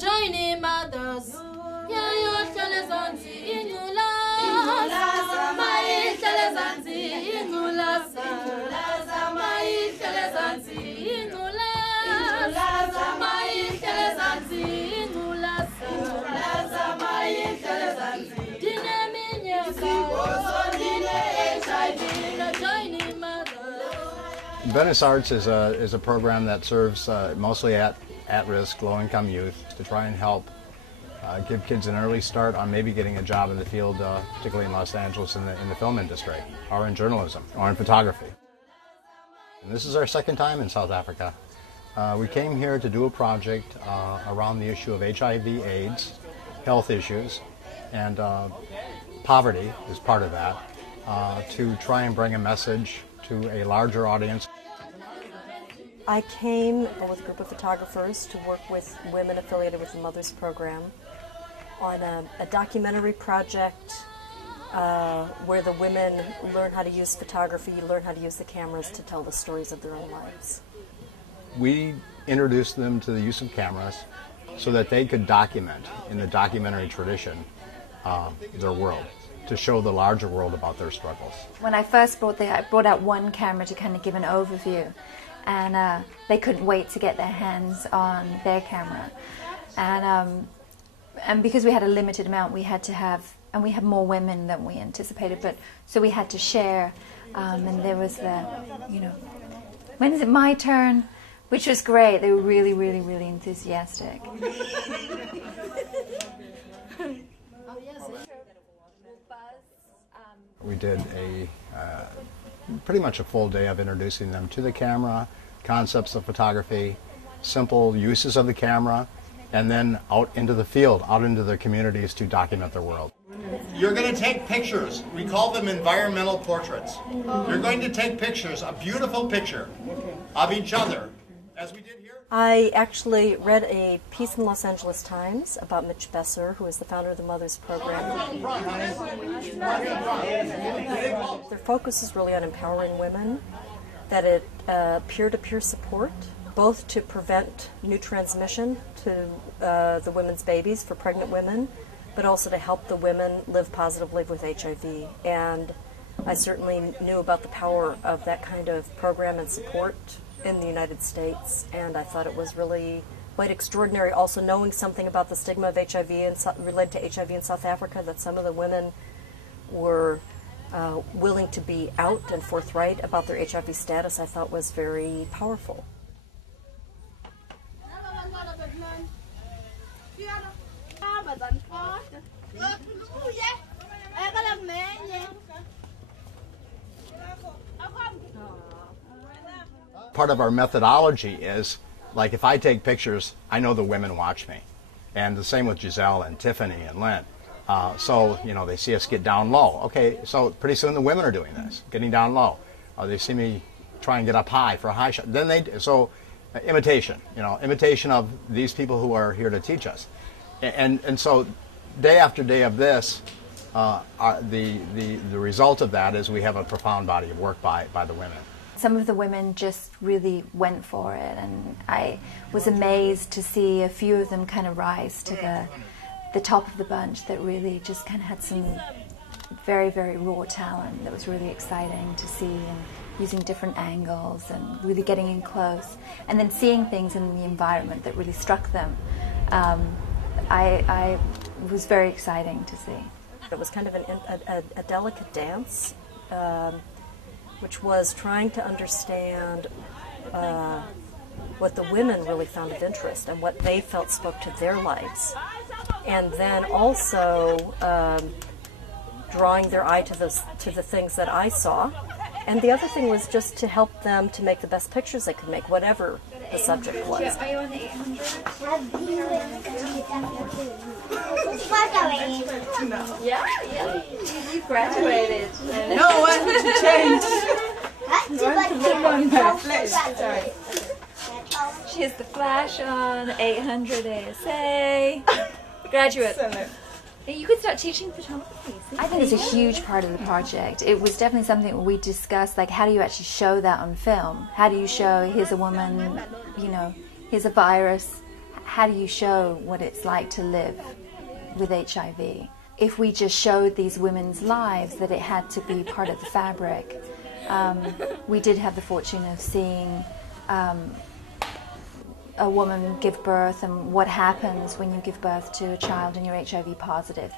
joining mothers. Yeah, your Shalazanzi, Inulasa, my Shalazanzi, Inulasa, my Shalazanzi, Inulasa, my Shalazanzi, Inulasa, my Shalazanzi, Dinaminia, joining mothers. Venice Arts is a program that serves mostly at-risk, low-income youth to try and help give kids an early start on maybe getting a job in the field, particularly in Los Angeles in the film industry, or in journalism, or in photography. And this is our second time in South Africa. We came here to do a project around the issue of HIV/AIDS, health issues, and poverty is part of that, to try and bring a message to a larger audience. I came with a group of photographers to work with women affiliated with the Mothers Program on a documentary project where the women learn how to use photography, learn how to use the cameras to tell the stories of their own lives. We introduced them to the use of cameras so that they could document, in the documentary tradition, their world, to show the larger world about their struggles. When I first I brought out one camera to kind of give an overview, and they couldn't wait to get their hands on their camera. And because we had a limited amount, we had to have, and we had more women than we anticipated, but so we had to share, and there was the, you know, when is it my turn? Which was great. They were really, really, really enthusiastic. We did pretty much a full day of introducing them to the camera, concepts of photography, simple uses of the camera, and then out into the field, out into their communities to document their world. You're going to take pictures. We call them environmental portraits. You're going to take pictures, a beautiful picture of each other, as we did here. I actually read a piece in the Los Angeles Times about Mitch Besser, who is the founder of the Mothers Program. Their focus is really on empowering women, that it peer-to-peer support, both to prevent new transmission to the women's babies for pregnant women, but also to help the women live positively with HIV. And I certainly knew about the power of that kind of program and support in the United States, and I thought it was really quite extraordinary also knowing something about the stigma of HIV and related to HIV in South Africa, that some of the women were willing to be out and forthright about their HIV status. I thought was very powerful. Part of our methodology is, like, if I take pictures, I know the women watch me. And the same with Giselle and Tiffany and Lynn. So, you know, they see us get down low. Okay, so pretty soon the women are doing this, getting down low. They see me try and get up high for a high shot. Then imitation, you know, imitation of these people who are here to teach us. And so day after day of this, the result of that is we have a profound body of work by the women. Some of the women just really went for it, and I was amazed to see a few of them kind of rise to the top of the bunch that really just kind of had some very, very raw talent that was really exciting to see, and using different angles and really getting in close, and then seeing things in the environment that really struck them. I was very exciting to see. It was kind of a delicate dance, which was trying to understand what the women really found of interest and what they felt spoke to their lives. And then also drawing their eye to the things that I saw. And the other thing was just to help them to make the best pictures they could make, whatever the subject was. Are you on the 800? No. Yeah. You graduated. No, I want to change. Sorry. She has the flash on, 800 ASA. Graduate. You could start teaching photography. I think it's a huge part of the project. It was definitely something we discussed, like how do you actually show that on film? How do you show here's a woman, you know, here's a virus, how do you show what it's like to live with HIV? If we just showed these women's lives that it had to be part of the fabric. We did have the fortune of seeing a woman give birth and what happens when you give birth to a child and you're HIV positive,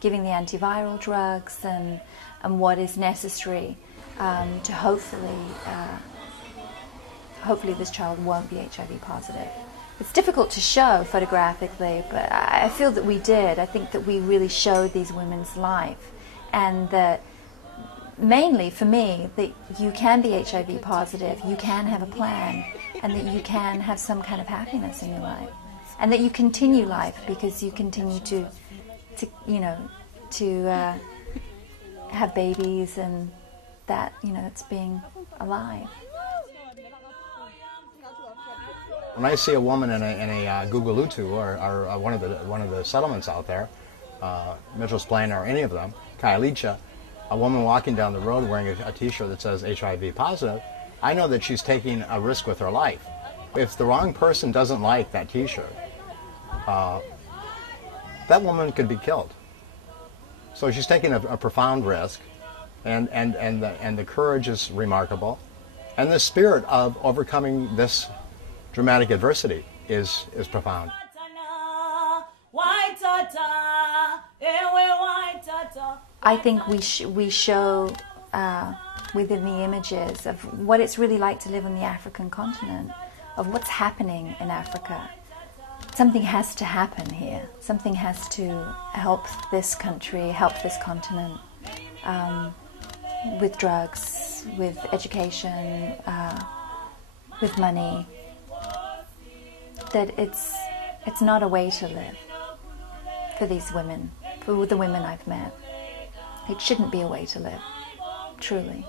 giving the antiviral drugs and what is necessary to hopefully this child won't be HIV positive. It's difficult to show photographically, but I feel that we did. I think that we really showed these women's life, and that mainly for me, that you can be HIV positive, you can have a plan, and that you can have some kind of happiness in your life, and that you continue life because you continue to have babies, and that, it's being alive. When I see a woman in a Gugalutu or one of the settlements out there, Mitchell's Plain or any of them, Khayelitsha, a woman walking down the road wearing a T-shirt that says HIV positive, I know that she's taking a risk with her life. If the wrong person doesn't like that T-shirt, that woman could be killed. So she's taking a profound risk, and the courage is remarkable, and the spirit of overcoming this dramatic adversity is profound. I think we show within the images of what it's really like to live on the African continent, of what's happening in Africa. Something has to happen here. Something has to help this country, help this continent, with drugs, with education, with money. That it's not a way to live for these women, for the women I've met. It shouldn't be a way to live, truly.